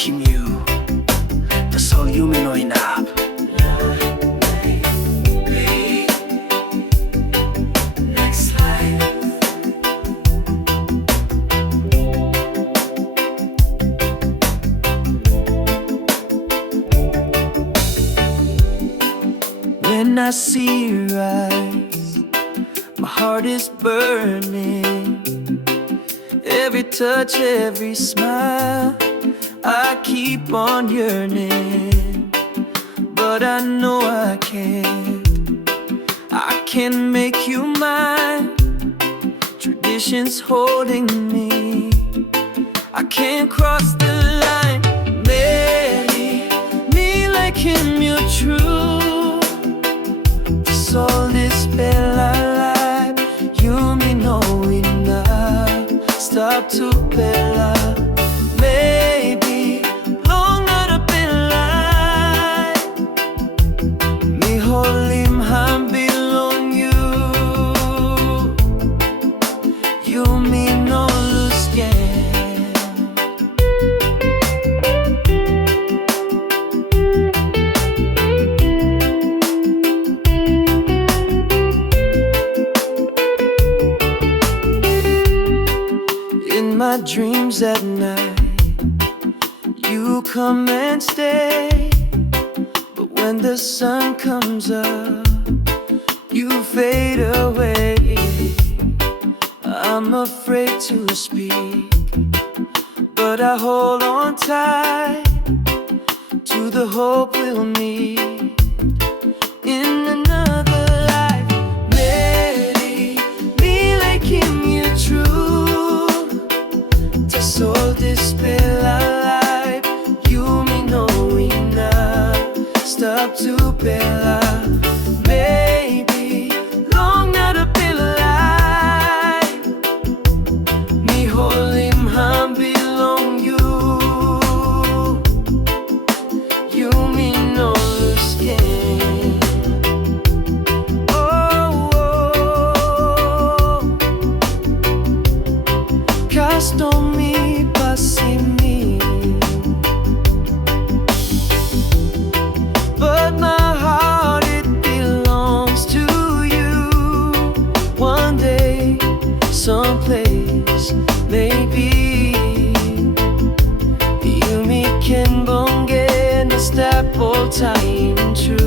laikim you, tasol yumi no inap. Next life. When I see your eyes, my heart is burning. Every touch, every smile, I keep on yearning. But I know I can't make you mine. Tradition's holding me, I can't cross the line. Marry me like him, you're true. Tasol Narapela Laip, yumi no inap. Stop to pela, maybe long Narapela Laip. Mi holim ham belong you. Yumi no lusken. In my dreams at night, you come and stay. But when the sun comes up, you fade away. I'm afraid to speak, but I hold on tight to the hope we'll meet in another life. Marry me like him, you're true. Tasol Narapela Laip, yumi no inap. Stop to pela, maybe long Narapela Laip. Mi holim ham belong you. Yumi no lusken. Oh, oh. Cast on me, me. But my heart, it belongs to you. One day, someplace, maybe yumi can bonge na step all time true.